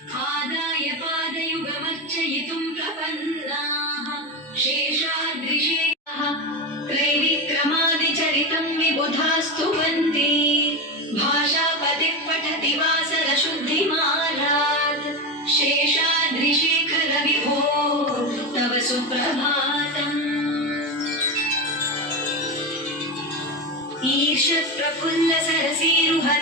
आदाय पादयुगमर्चयितुं प्रपन्नाः शेषाद्रिशेखः त्रैविक्रमादिचरितं विबुधास्तुवन्ति भाषापतिः पठति वासरशुद्धिमारात् शेषाद्रिशेखर विभो तव सुप्रभातम्। ईर्षत्प्रफुल्ल सरसीरुह